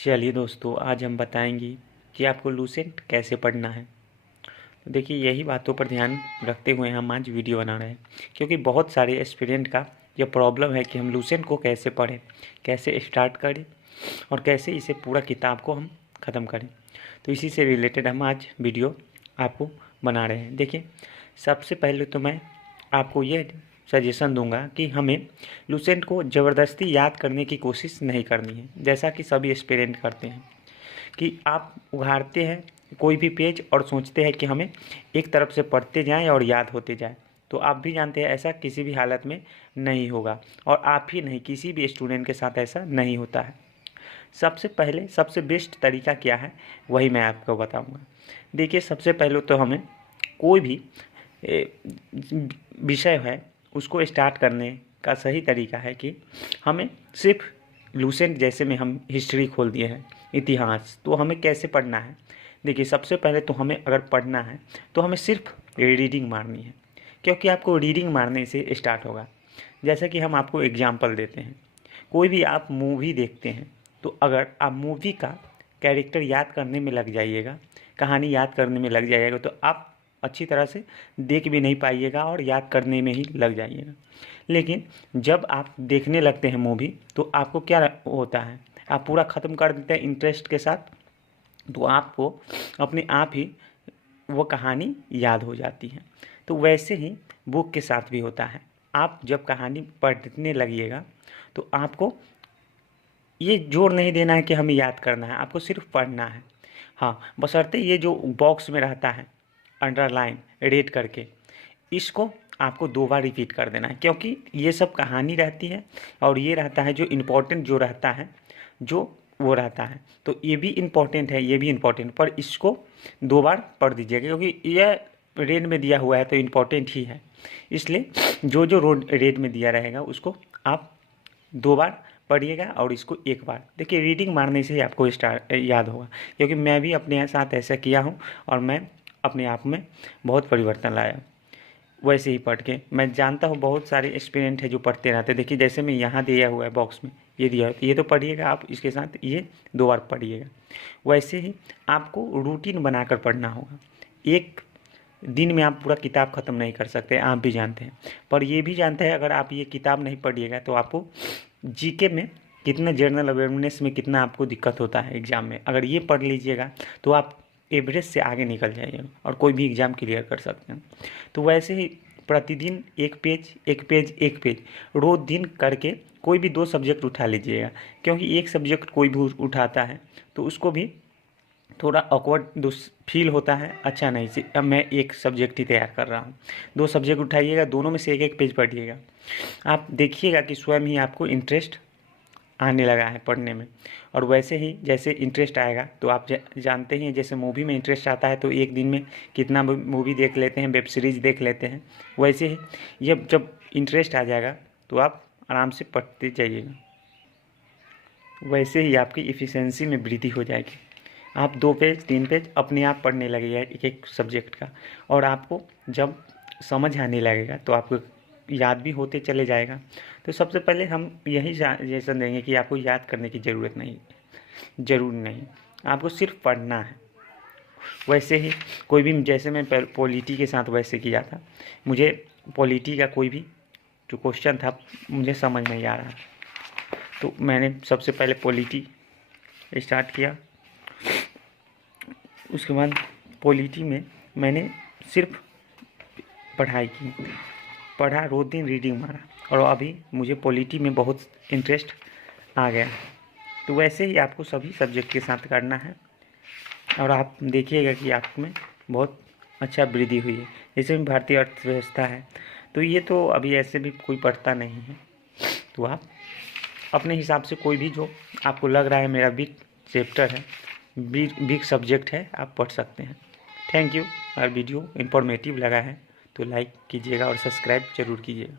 चलिए दोस्तों, आज हम बताएंगे कि आपको लूसेंट कैसे पढ़ना है। तो देखिए, यही बातों पर ध्यान रखते हुए हम आज वीडियो बना रहे हैं, क्योंकि बहुत सारे एस्पिरेंट का यह प्रॉब्लम है कि हम लूसेंट को कैसे पढ़ें, कैसे स्टार्ट करें और कैसे इसे पूरा किताब को हम ख़त्म करें। तो इसी से रिलेटेड हम आज वीडियो आपको बना रहे हैं। देखिए, सबसे पहले तो मैं आपको ये सजेशन दूंगा कि हमें लूसेंट को ज़बरदस्ती याद करने की कोशिश नहीं करनी है, जैसा कि सभी एस्पिरेंट करते हैं कि आप उघाड़ते हैं कोई भी पेज और सोचते हैं कि हमें एक तरफ से पढ़ते जाएं और याद होते जाए। तो आप भी जानते हैं ऐसा किसी भी हालत में नहीं होगा, और आप ही नहीं, किसी भी स्टूडेंट के साथ ऐसा नहीं होता है। सबसे पहले सबसे बेस्ट तरीका क्या है वही मैं आपको बताऊंगा। देखिए, सबसे पहले तो हमें कोई भी विषय है उसको स्टार्ट करने का सही तरीका है कि हमें सिर्फ लूसेंट जैसे में हम हिस्ट्री खोल दिए हैं, इतिहास, तो हमें कैसे पढ़ना है। देखिए, सबसे पहले तो हमें अगर पढ़ना है तो हमें सिर्फ रीडिंग मारनी है, क्योंकि आपको रीडिंग मारने से स्टार्ट होगा। जैसा कि हम आपको एग्जाम्पल देते हैं, कोई भी आप मूवी देखते हैं तो अगर आप मूवी का कैरेक्टर याद करने में लग जाइएगा, कहानी याद करने में लग जाइएगा, तो आप अच्छी तरह से देख भी नहीं पाइएगा और याद करने में ही लग जाइएगा। लेकिन जब आप देखने लगते हैं मूवी तो आपको क्या होता है, आप पूरा ख़त्म कर देते हैं इंटरेस्ट के साथ, तो आपको अपने आप ही वो कहानी याद हो जाती है। तो वैसे ही बुक के साथ भी होता है। आप जब कहानी पढ़ने लगिएगा तो आपको ये जोर नहीं देना है कि हमें याद करना है, आपको सिर्फ पढ़ना है। हाँ, बशर्ते ये जो बॉक्स में रहता है अंडरलाइन रेड करके, इसको आपको 2 बार रिपीट कर देना है, क्योंकि ये सब कहानी रहती है और ये रहता है जो इम्पोर्टेंट जो रहता है, जो वो रहता है। तो ये भी इम्पोर्टेंट है, ये भी इम्पोर्टेंट, पर इसको 2 बार पढ़ दीजिएगा, क्योंकि यह रेड में दिया हुआ है तो इम्पोर्टेंट ही है। इसलिए जो जो रेड में दिया रहेगा उसको आप 2 बार पढ़िएगा और इसको 1 बार। देखिए, रीडिंग मारने से ही आपको याद होगा, क्योंकि मैं भी अपने साथ ऐसा किया हूँ और मैं अपने आप में बहुत परिवर्तन लाया। वैसे ही पढ़ के मैं जानता हूँ बहुत सारे एक्सपीरियंट है जो पढ़ते रहते हैं। देखिए, जैसे मैं यहाँ दिया हुआ है बॉक्स में, ये दिया ये तो पढ़िएगा आप, इसके साथ ये 2 बार पढ़िएगा। वैसे ही आपको रूटीन बनाकर पढ़ना होगा। एक दिन में आप पूरा किताब ख़त्म नहीं कर सकते, आप भी जानते हैं। पर ये भी जानते हैं, अगर आप ये किताब नहीं पढ़िएगा तो आपको जीके में कितना, जनरल अवेयरनेस में कितना आपको दिक्कत होता है एग्ज़ाम में। अगर ये पढ़ लीजिएगा तो आप एवरेज से आगे निकल जाइएगा और कोई भी एग्ज़ाम क्लियर कर सकते हैं। तो वैसे ही प्रतिदिन 1 पेज 1 पेज 1 पेज रोज़ दिन करके कोई भी 2 सब्जेक्ट उठा लीजिएगा, क्योंकि एक सब्जेक्ट कोई भी उठाता है तो उसको भी थोड़ा ऑकवर्ड फील होता है, अच्छा नहीं से अब मैं एक सब्जेक्ट ही तैयार कर रहा हूँ। 2 सब्जेक्ट उठाइएगा, दोनों में से 1-1 पेज पढ़िएगा। आप देखिएगा कि स्वयं ही आपको इंटरेस्ट आने लगा है पढ़ने में। और वैसे ही जैसे इंटरेस्ट आएगा तो आप जानते ही हैं, जैसे मूवी में इंटरेस्ट आता है तो एक दिन में कितना मूवी देख लेते हैं, वेब सीरीज़ देख लेते हैं। वैसे ही ये जब इंटरेस्ट आ जाएगा तो आप आराम से पढ़ते जाइएगा। वैसे ही आपकी इफ़िशेंसी में वृद्धि हो जाएगी। आप 2 पेज 3 पेज अपने आप पढ़ने लगेगा एक एक सब्जेक्ट का, और आपको जब समझ आने लगेगा तो आपको याद भी होते चले जाएगा। तो सबसे पहले हम यही सजेशन देंगे कि आपको याद करने की ज़रूरत नहीं, ज़रूर नहीं, आपको सिर्फ पढ़ना है। वैसे ही कोई भी, जैसे मैं पॉलिटी के साथ वैसे किया था, मुझे पॉलिटी का कोई भी जो क्वेश्चन था मुझे समझ नहीं आ रहा, तो मैंने सबसे पहले पॉलिटी स्टार्ट किया। उसके बाद पॉलिटी में मैंने सिर्फ पढ़ाई की, पढ़ा, रोज़ दिन रीडिंग मारा, और अभी मुझे पॉलिटी में बहुत इंटरेस्ट आ गया। तो वैसे ही आपको सभी सब्जेक्ट के साथ करना है और आप देखिएगा कि आप में बहुत अच्छा वृद्धि हुई है। जैसे भी भारतीय अर्थव्यवस्था है, तो ये तो अभी ऐसे भी कोई पढ़ता नहीं है, तो आप अपने हिसाब से कोई भी जो आपको लग रहा है मेरा वीक चैप्टर है, वीक सब्जेक्ट है, आप पढ़ सकते हैं। Thank you. और वीडियो इन्फॉर्मेटिव लगा है तो लाइक कीजिएगा और सब्सक्राइब जरूर कीजिएगा।